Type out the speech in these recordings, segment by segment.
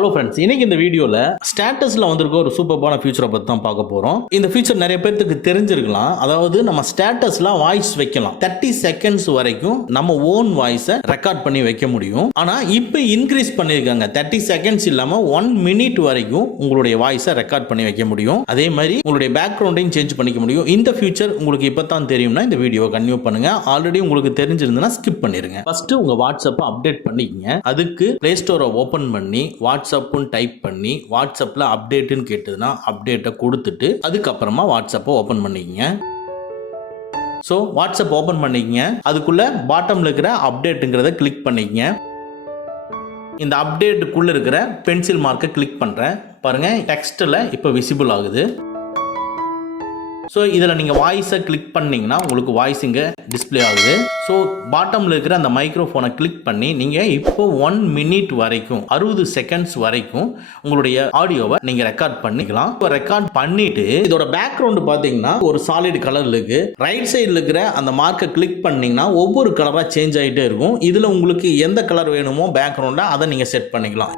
Hello friends, இன்னைக்கு இந்த வீடியோவில் ஸ்டேட்டஸில் வந்திருக்க ஒரு சூப்பர்பான ஃபியூச்சரை பற்றி தான் பார்க்க போகிறோம். இந்த ஃபியூச்சர் நிறைய பேருக்கு தெரிஞ்சிருக்கலாம். அதாவது நம்ம ஸ்டேட்டஸில் வாய்ஸ் வைக்கலாம். 30 செகண்ட்ஸ் வரைக்கும் நம்ம ஓன் வாய்ஸை ரெக்கார்ட் பண்ணி வைக்க முடியும். ஆனால் இப்போ இன்க்ரீஸ் பண்ணியிருக்காங்க. 30 செகண்ட்ஸ் இல்லாமல் 1 மினிட் வரைக்கும் உங்களுடைய வாய்ஸை ரெக்கார்ட் பண்ணி வைக்க முடியும். அதே மாதிரி உங்களுடைய பேக்ரவுண்டையும் சேஞ்ச் பண்ணிக்க முடியும். இந்த ஃபியூச்சர் உங்களுக்கு இப்போ தான் தெரியும்னா இந்த வீடியோவை கன்டினியூ பண்ணுங்க. ஆல்ரெடி உங்களுக்கு தெரிஞ்சிருந்ததுன்னா ஸ்கிப் பண்ணிருங்க. ஃபர்ஸ்ட் உங்க வாட்ஸ்அப்பை அப்டேட் பண்ணிக்கங்க. அதுக்கு பிளே ஸ்டோரை ஓப்பன் பண்ணி வாட்ஸ்அப்னு டைப் பண்ணி வாட்ஸ்அப்பில் அப்டேட்டுன்னு கேட்டதுன்னா அப்டேட்டை கொடுத்துட்டு அதுக்கப்புறமா வாட்ஸ்அப்பை ஓப்பன் பண்ணிக்கங்க. ஸோ வாட்ஸ்அப் ஓப்பன் பண்ணிக்கங்க. அதுக்குள்ள பாட்டமில் இருக்கிற அப்டேட்டுங்கிறத கிளிக் பண்ணிக்கங்க. இந்த அப்டேட்டுக்குள்ள இருக்கிற பென்சில் மார்க்கை கிளிக் பண்ணுறேன். பாருங்க, டெக்ஸ்ட்டில் இப்போ விசிபிள் ஆகுது. ஸோ இதில் நீங்கள் வாய்ஸை கிளிக் பண்ணிங்கன்னா உங்களுக்கு வாய்ஸ் இங்கே டிஸ்பிளே ஆகுது. ஸோ பாட்டமில் இருக்கிற அந்த மைக்ரோஃபோனை கிளிக் பண்ணி நீங்கள் இப்போ 1 மினிட் வரைக்கும் 60 செகண்ட்ஸ் வரைக்கும் உங்களுடைய ஆடியோவை நீங்கள் ரெக்கார்ட் பண்ணிக்கலாம். இப்போ ரெக்கார்ட் பண்ணிட்டு இதோட பேக்ரவுண்டு பார்த்தீங்கன்னா ஒரு சாலிட் கலரில் இருக்கு. ரைட் சைடில் இருக்கிற அந்த மார்க்கை கிளிக் பண்ணீங்கன்னா ஒவ்வொரு கலராக சேஞ்ச் ஆகிட்டே இருக்கும். இதில் உங்களுக்கு எந்த கலர் வேணுமோ பேக்ரவுண்டை அதை நீங்கள் செட் பண்ணிக்கலாம்.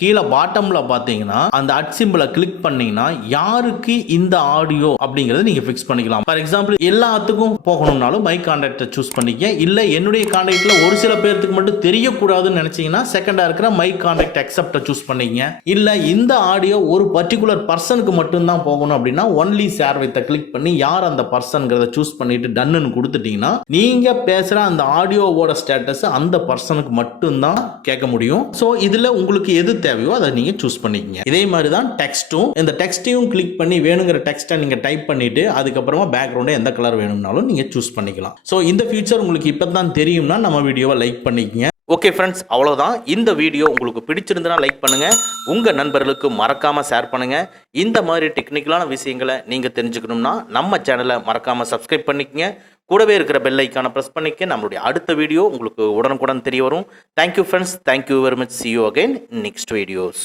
கீழே பாட்டம்ல பாத்தீங்கன்னா அந்த அட் சிம்பிளை கிளிக் பண்ணீங்கன்னா யாருக்கு இந்த ஆடியோ அப்படிங்கறத நீங்க ஃபிக்ஸ் பண்ணிக்கலாம். ஃபார் எக்ஸாம்பிள் எல்லாத்துக்கும் போகணும்னாலும் மைக் கான்டாக்டை சூஸ் பண்ணிக்க. இல்ல என்னுடைய கான்டாக்ட்ல ஒரு சில பேருக்கு மட்டும் தெரியக்கூடாதுன்னு நினைச்சீங்கன்னா செகண்டா இருக்கிற மைக் கான்டாக்ட் அக்செப்டை சூஸ் பண்ணிக்க. இல்ல இந்த ஆடியோ ஒரு பர்டிகுலர் பர்சனுக்கு மட்டும் தான் போகணும் அப்படின்னா ஒன்லி ஷேர் வித் கிளிக் பண்ணி யார் அந்த பர்சன்கிறத சூஸ் பண்ணிட்டு டன்னு கொடுத்துட்டீங்கன்னா நீங்க பேசுற அந்த ஆடியோவோட ஸ்டேட்டஸ் அந்த பர்சனுக்கு மட்டும் தான் கேட்க முடியும். ஸோ இதுல உங்களுக்கு எது தேவையோ அதை நீங்க சூஸ் பண்ணிக்கங்க. இதே மாதிரி தான் டெக்ஸ்டும். இந்த டெக்ஸ்டையும் கிளிக் பண்ணி வேணுங்கிற டெக்ஸ்ட்டை நீங்க டைப் பண்ணிட்டு அதுக்கப்புறமா பேக்ரவுண்ட் எந்த கலர் வேணும்னாலும் நீங்க சூஸ் பண்ணிக்கலாம். ஸோ இந்த ஃபியூச்சர் உங்களுக்கு இப்பதான் தெரியும்னா நம்ம வீடியோவை லைக் பண்ணிக்கங்க. ஓகே ஃப்ரெண்ட்ஸ், அவ்வளோதான். இந்த வீடியோ உங்களுக்கு பிடிச்சிருந்தனா லைக் பண்ணுங்க. உங்க நண்பர்களுக்கு மறக்காம ஷேர் பண்ணுங்க. இந்த மாதிரி டெக்னிக்கலான விஷயங்களை நீங்க தெரிஞ்சுக்கணும்னா நம்ம சேனலை மறக்காம சப்ஸ்கிரைப் பண்ணிக்கங்க. கூடவே இருக்கிற பெல் ஐக்கானை ப்ரெஸ் பண்ணிக்க. நம்மளுடைய அடுத்த வீடியோ உங்களுக்கு உடனுக்குடன் தெரிய வரும். Thank you friends, thank you very much. See you again in next videos.